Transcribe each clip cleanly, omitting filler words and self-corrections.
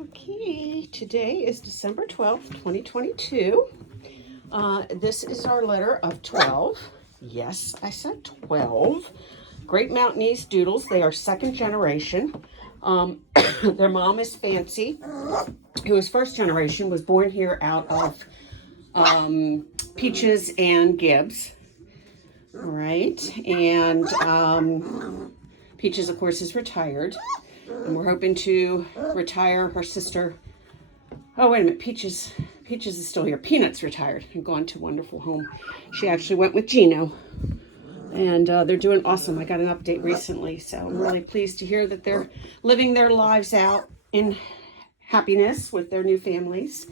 Okay, today is December 12th, 2022. This is our letter of 12. Yes, I said 12. Great Mountainees Doodles. They are second generation. Their mom is Fancy, who is first generation, was born here out of Peaches and Gibbs. All right, and Peaches, of course, is retired. And we're hoping to retire her sister. Oh, wait a minute. Peaches is still here. Peanut's retired and gone to a wonderful home. She actually went with Gino. And they're doing awesome. I got an update recently. So I'm really pleased to hear that they're living their lives out in happiness with their new families.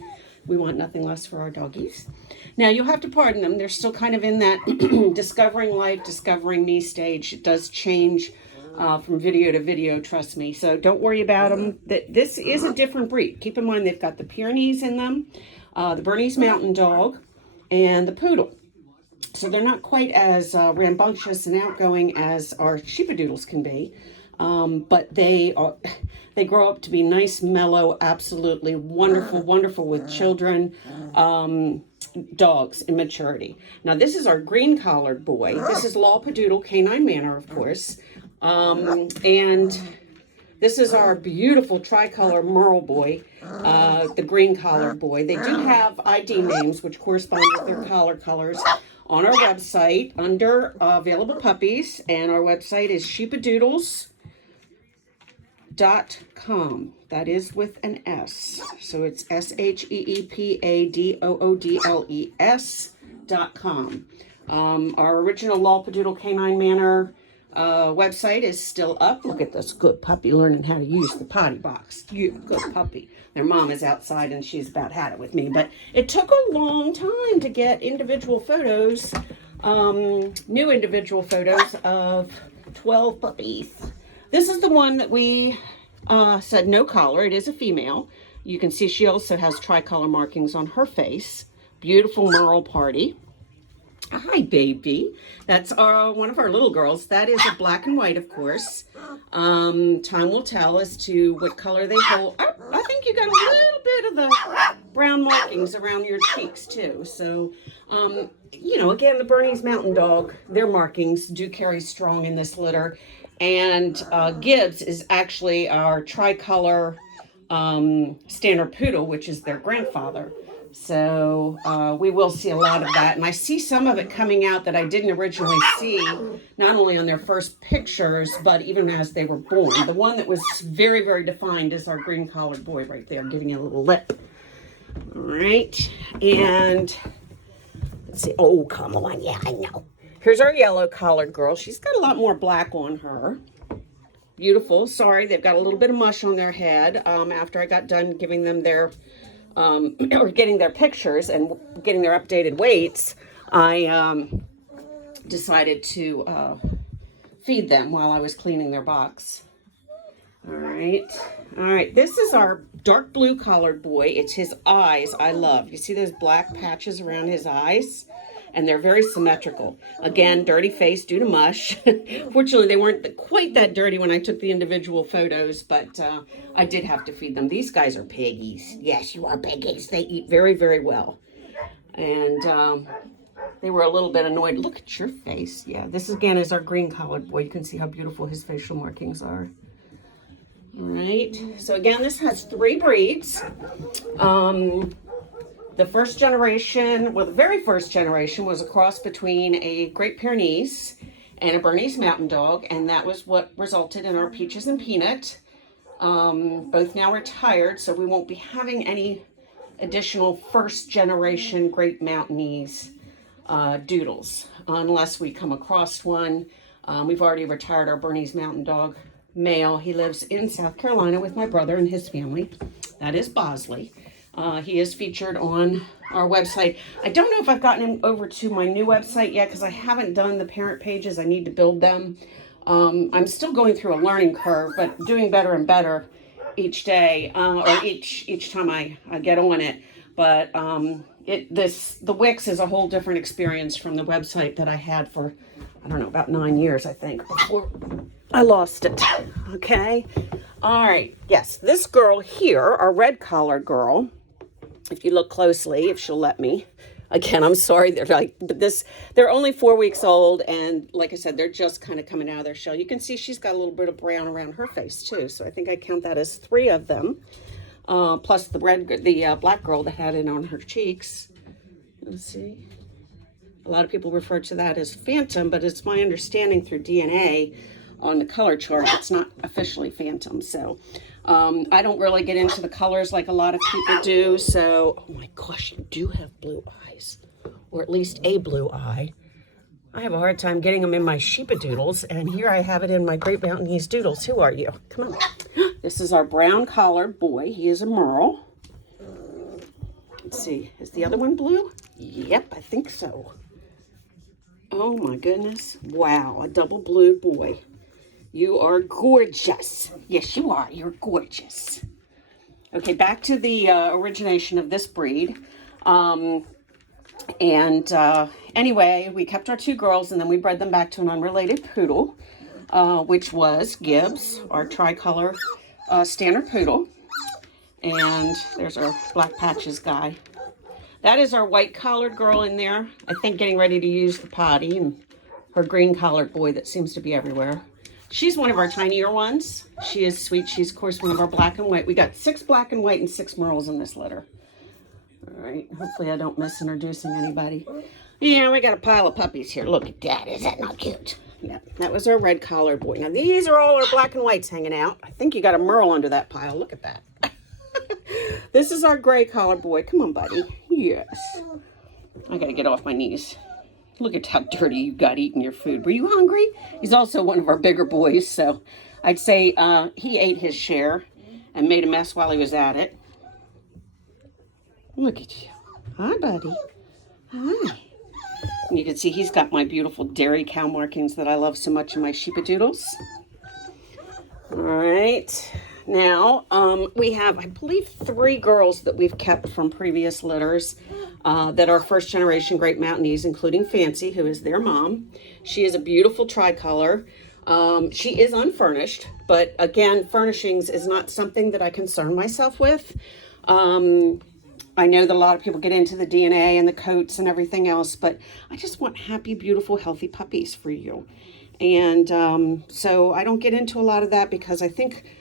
We want nothing less for our doggies. Now, you'll have to pardon them. They're still kind of in that discovering life, discovering me stage. It does change from video to video, trust me. So don't worry about them. This is a different breed. Keep in mind they've got the Pyrenees in them, the Bernese Mountain Dog, and the Poodle. So they're not quite as rambunctious and outgoing as our Sheepadoodles can be, but they grow up to be nice, mellow, absolutely wonderful with children, dogs in maturity. Now this is our green-collared boy. This is Lawpadoodle Canine Manor, of course. And this is our beautiful tricolor Merle boy, the green collar boy. They do have ID names which correspond with their collar colors on our website under available puppies, and our website is sheepadoodles.com. That is with an S. So it's SHEEPADOODLES.com. Our original Lawpadoodle Canine Manor website is still up. Look at this good puppy learning how to use the potty box. Good puppy. Their mom is outside and she's about had it with me, but it took a long time to get individual photos, new individual photos of 12 puppies. This is the one that we said no collar. It is a female. You can see she also has tricolor markings on her face. Beautiful Merle party. Hi, baby. That's one of our little girls. That is a black and white, of course. Time will tell as to what color they hold. Oh, I think you got a little bit of the brown markings around your cheeks, too. So, you know, again, the Bernese Mountain Dog, their markings do carry strong in this litter. And Gibbs is actually our tricolor standard poodle, which is their grandfather. So we will see a lot of that. And I see some of it coming out that I didn't originally see, not only on their first pictures, but even as they were born. The one that was very, very defined is our green-collared boy right there, giving you a little lip. All right. And let's see. Oh, come on. Yeah, I know. Here's our yellow-collared girl. She's got a lot more black on her. Beautiful. Sorry, they've got a little bit of mush on their head after I got done giving them their... or getting their pictures and getting their updated weights, I decided to feed them while I was cleaning their box. All right. This is our dark blue collared boy. It's his eyes I love. You see those black patches around his eyes? And they're very symmetrical. Again, dirty face due to mush. Fortunately, they weren't quite that dirty when I took the individual photos, but I did have to feed them. These guys are piggies. Yes, you are piggies. They eat very, very well. And they were a little bit annoyed. Look at your face. Yeah, this again is our green-collared boy. You can see how beautiful his facial markings are. All right. So again, this has 3 breeds. The first generation, well, the very first generation was a cross between a Great Pyrenees and a Bernese Mountain Dog, and that was what resulted in our Peaches and Peanut. Both now retired, so we won't be having any additional first generation Great Mountainees Doodles unless we come across one. We've already retired our Bernese Mountain Dog male. He lives in South Carolina with my brother and his family. That is Bosley. He is featured on our website. I don't know if I've gotten him over to my new website yet because I haven't done the parent pages. I need to build them. I'm still going through a learning curve, but doing better and better each day, or each time I get on it. But the Wix is a whole different experience from the website that I had for, I don't know, about 9 years, I think, before I lost it. Okay. All right, yes, this girl here, our red collared girl, if you look closely, if she'll let me. Again, I'm sorry, they're only 4 weeks old, and like I said, they're just kind of coming out of their shell. You can see she's got a little bit of brown around her face too, so I think I count that as 3 of them. Plus the black girl that had it on her cheeks. Let's see. A lot of people refer to that as phantom, but it's my understanding through DNA on the color chart, it's not officially phantom. So I don't really get into the colors like a lot of people do. So, oh my gosh, you do have blue eyes, or at least a blue eye. I have a hard time getting them in my Doodles, and here I have it in my Great Mountainees Doodles. Who are you? Come on. This is our brown collared boy. He is a merle. Let's see, is the other one blue? Yep, I think so. Oh my goodness. Wow, a double blue boy. You are gorgeous. Yes, you are. You're gorgeous. Okay, back to the origination of this breed. Anyway, we kept our 2 girls, and then we bred them back to an unrelated poodle, which was Gibbs, our tricolor standard poodle. And there's our black patches guy. That is our white collared girl in there, I think getting ready to use the potty, and her green collared boy that seems to be everywhere. She's one of our tinier ones. She is sweet. She's, of course, one of our black and white. We got 6 black and white and 6 merles in this litter. All right. Hopefully I don't miss introducing anybody. Yeah, we got a pile of puppies here. Look at that. Is that not cute? Yeah, that was our red collared boy. Now, these are all our black and whites hanging out. I think you got a merle under that pile. Look at that. This is our gray collared boy. Come on, buddy. Yes. I got to get off my knees. Look at how dirty you got eating your food. Were you hungry? He's also one of our bigger boys, so I'd say he ate his share and made a mess while he was at it. Look at you. Hi, buddy. Hi. And you can see he's got my beautiful dairy cow markings that I love so much in my Doodles. All right. Now, we have, I believe, 3 girls that we've kept from previous litters that are first generation Great Mountainees, including Fancy, who is their mom. She is a beautiful tricolor. She is unfurnished, but again, furnishings is not something that I concern myself with. I know that a lot of people get into the DNA and the coats and everything else, but I just want happy, beautiful, healthy puppies for you. And so I don't get into a lot of that because I think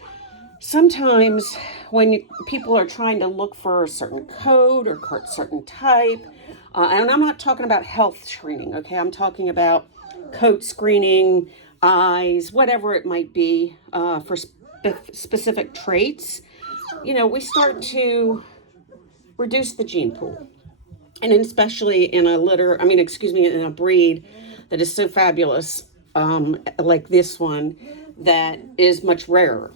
sometimes when people are trying to look for a certain code or a certain type, and I'm not talking about health screening, okay? I'm talking about coat screening, eyes, whatever it might be for specific traits. You know, we start to reduce the gene pool. And especially in a in a breed that is so fabulous, like this one, that is much rarer.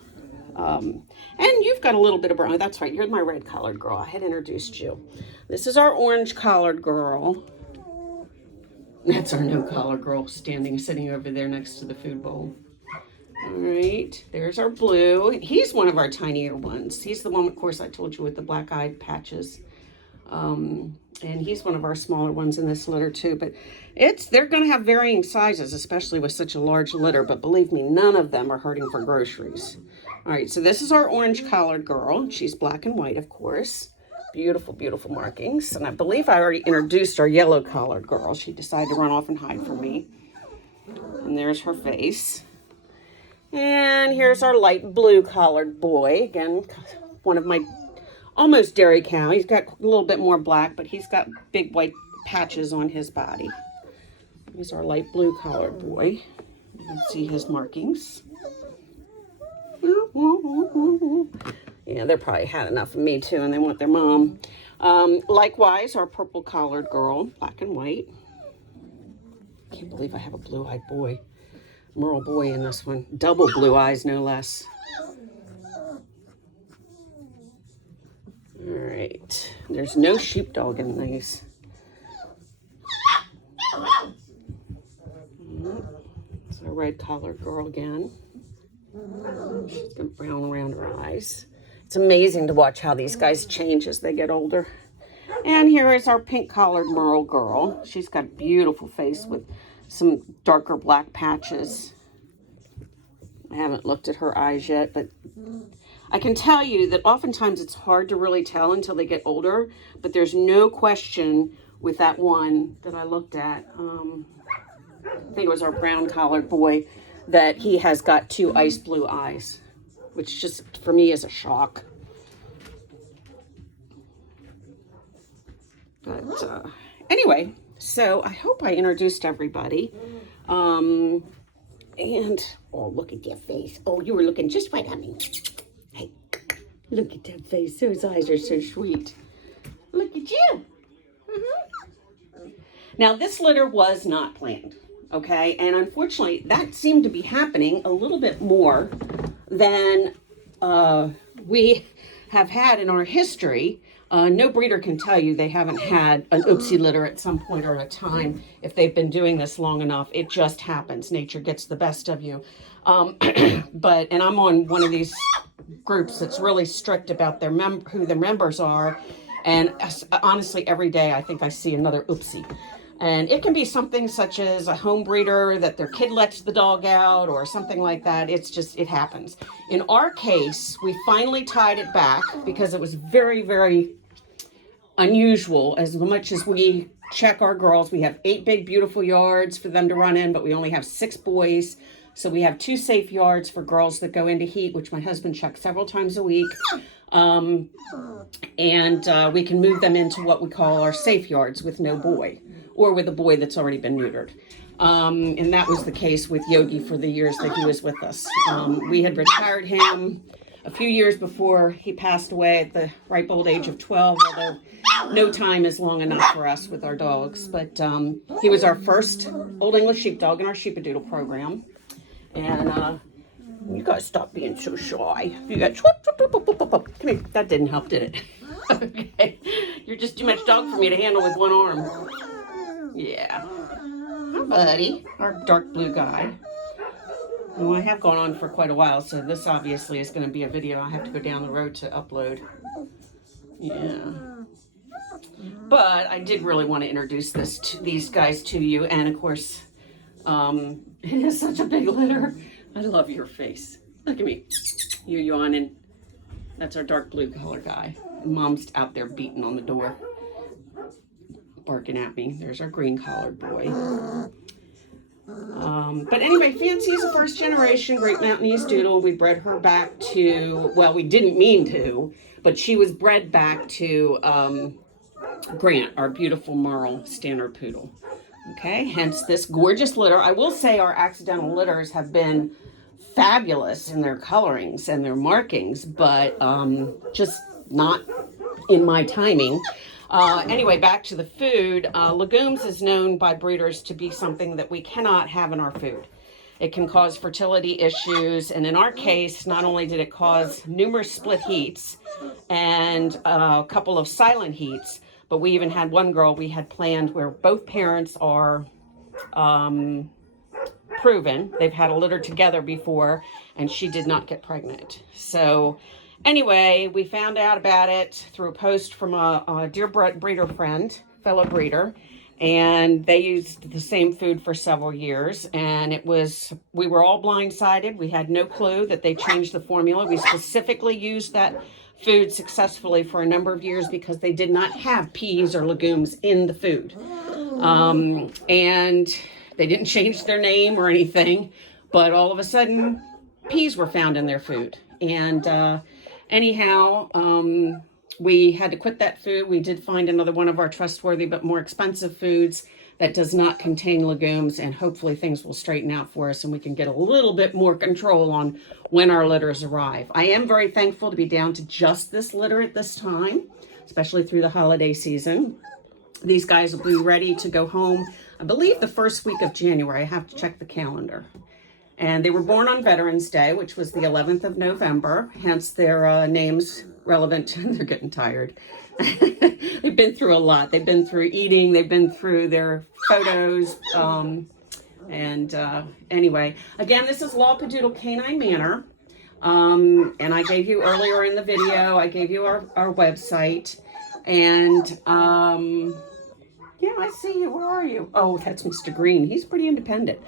And you've got a little bit of brown. That's right. You're my red collared girl. I had introduced you. This is our orange collared girl. That's our no collar girl sitting over there next to the food bowl. All right. There's our blue. He's one of our tinier ones. He's the one, of course, I told you with the black-eyed patches. And he's one of our smaller ones in this litter too. But they're going to have varying sizes, especially with such a large litter. But believe me, none of them are hurting for groceries. All right, so this is our orange collared girl. She's black and white, of course. Beautiful, beautiful markings. And I believe I already introduced our yellow collared girl. She decided to run off and hide from me. And there's her face. And here's our light blue collared boy. Again, one of my almost dairy cow. He's got a little bit more black, but he's got big white patches on his body. He's our light blue collared boy. You can see his markings. Yeah, they're probably had enough of me too, and they want their mom. Likewise, our purple collared girl, black and white. Can't believe I have a blue-eyed boy, merle boy in this one. Double blue eyes, no less. All right, there's no sheepdog in these. It's a red collared girl again. She's got brown around her eyes. It's amazing to watch how these guys change as they get older. And here is our pink collared merle girl. She's got a beautiful face with some darker black patches. I haven't looked at her eyes yet, but I can tell you that oftentimes it's hard to really tell until they get older, but there's no question with that one that I looked at, I think it was our brown collared boy, that he has got 2 ice blue eyes, which just for me is a shock. But anyway, so I hope I introduced everybody. And oh, look at your face. Oh, you were looking just right at me. Hey, look at that face. Those eyes are so sweet. Look at you. Now, this litter was not planned, okay? And unfortunately, that seemed to be happening a little bit more than we have had in our history. No breeder can tell you they haven't had an oopsie litter at some point or a time. If they've been doing this long enough, it just happens. Nature gets the best of you. And I'm on one of these groups that's really strict about their who the members are. And honestly, every day I think I see another oopsie. And it can be something such as a home breeder that their kid lets the dog out or something like that. It's just, it happens. In our case, we finally tied it back because it was very, very unusual. As much as we check our girls, we have 8 big, beautiful yards for them to run in, but we only have 6 boys. So we have 2 safe yards for girls that go into heat, which my husband checks several times a week. And we can move them into what we call our safe yards with no boy, or with a boy that's already been neutered. And that was the case with Yogi for the years that he was with us. We had retired him a few years before he passed away at the ripe old age of 12, although no time is long enough for us with our dogs. But he was our first Old English sheepdog in our Sheepadoodle program. And you guys stop being so shy. You got come here. That didn't help, did it? Okay. You're just too much dog for me to handle with one arm. Yeah. Hi, buddy. Our dark blue guy. Well, I have gone on for quite a while, so this obviously is going to be a video I have to go down the road to upload. Yeah. But I did really want to introduce these guys to you, and of course, it is such a big litter. I love your face. Look at me. You're yawning. That's our dark blue color guy. Mom's out there beating on the door, barking at me. There's our green collared boy. But anyway, Fancy is a first generation Great Mountainees Doodle. We bred her back to, well, we didn't mean to, but she was bred back to Grant, our beautiful Marl Standard Poodle. Okay, hence this gorgeous litter. I will say our accidental litters have been fabulous in their colorings and their markings, but just not in my timing. Anyway, back to the food. Legumes is known by breeders to be something that we cannot have in our food. It can cause fertility issues, and in our case, not only did it cause numerous split heats and a couple of silent heats, but we even had one girl we had planned where both parents are proven. They've had a litter together before, and she did not get pregnant. So anyway, we found out about it through a post from a dear breeder friend, fellow breeder, and they used the same food for several years, and we were all blindsided. We had no clue that they changed the formula. We specifically used that food successfully for a number of years because they did not have peas or legumes in the food. And they didn't change their name or anything, but all of a sudden peas were found in their food. And anyhow, we had to quit that food. We did find another one of our trustworthy but more expensive foods that does not contain legumes, and hopefully things will straighten out for us and we can get a little bit more control on when our litters arrive. I am very thankful to be down to just this litter at this time, especially through the holiday season. These guys will be ready to go home, I believe the first week of January. I have to check the calendar. And they were born on Veterans Day, which was the 11th of November, hence their names relevant. They're getting tired. They've been through a lot. They've been through eating. They've been through their photos. Anyway, again, this is Lawpadoodle Canine Manor. And I gave you earlier in the video, I gave you our website. And yeah, I see you. Where are you? Oh, that's Mr. Green. He's pretty independent.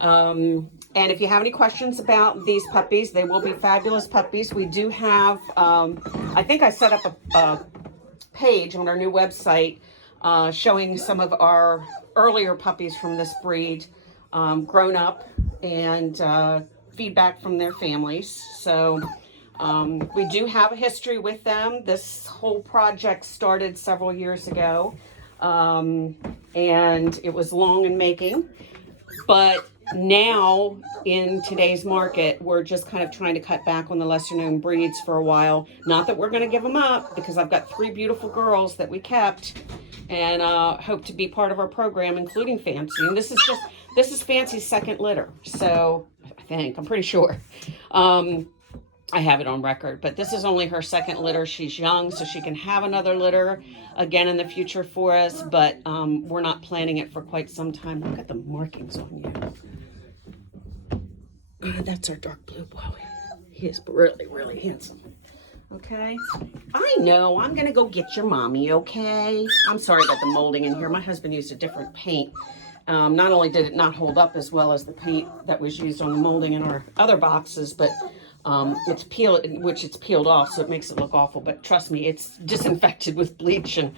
And if you have any questions about these puppies, they will be fabulous puppies. We do have, I think I set up a page on our new website showing some of our earlier puppies from this breed grown up, and feedback from their families. So we do have a history with them. This whole project started several years ago, and it was long in making. But now, in today's market, we're just kind of trying to cut back on the lesser known breeds for a while. Not that we're going to give them up, because I've got 3 beautiful girls that we kept and hope to be part of our program, including Fancy. And this is Fancy's second litter. So I'm pretty sure. I have it on record, but this is only her second litter. She's young, so she can have another litter again in the future for us, but we're not planning it for quite some time. Look at the markings on you. That's our dark blue boy. He is really, really handsome. Okay. I know. I'm going to go get your mommy, okay? I'm sorry about the molding in here. My husband used a different paint. Not only did it not hold up as well as the paint that was used on the molding in our other boxes, but it's peeled off, so it makes it look awful. But trust me, it's disinfected with bleach and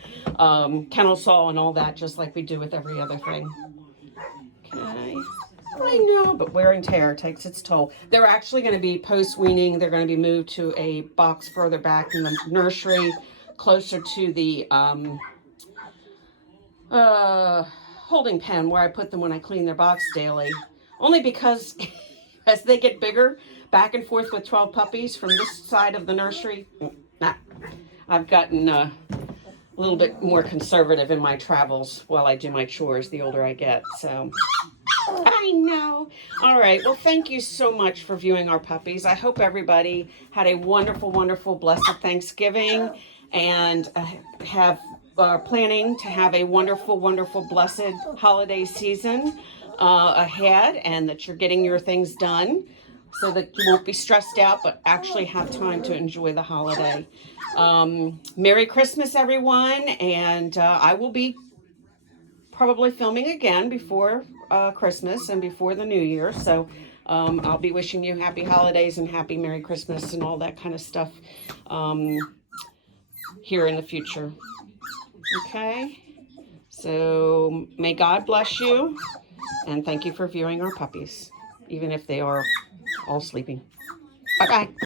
kennel saw and all that, just like we do with every other thing. Okay. I know, but wear and tear takes its toll. They're actually going to be post-weaning. They're going to be moved to a box further back in the nursery, closer to the holding pen where I put them when I clean their box daily. Only because as they get bigger, back and forth with 12 puppies from this side of the nursery, I've gotten a little bit more conservative in my travels while I do my chores the older I get. So I know. All right. Well, thank you so much for viewing our puppies. I hope everybody had a wonderful, wonderful, blessed Thanksgiving, and are planning to have a wonderful, wonderful, blessed holiday season ahead, and that you're getting your things done so that you won't be stressed out, but actually have time to enjoy the holiday. Merry Christmas, everyone, and I will be probably filming again before Christmas and before the New Year, so I'll be wishing you happy holidays and happy Merry Christmas and all that kind of stuff here in the future. Okay, so may God bless you, and thank you for viewing our puppies, even if they are all sleeping. Bye-bye.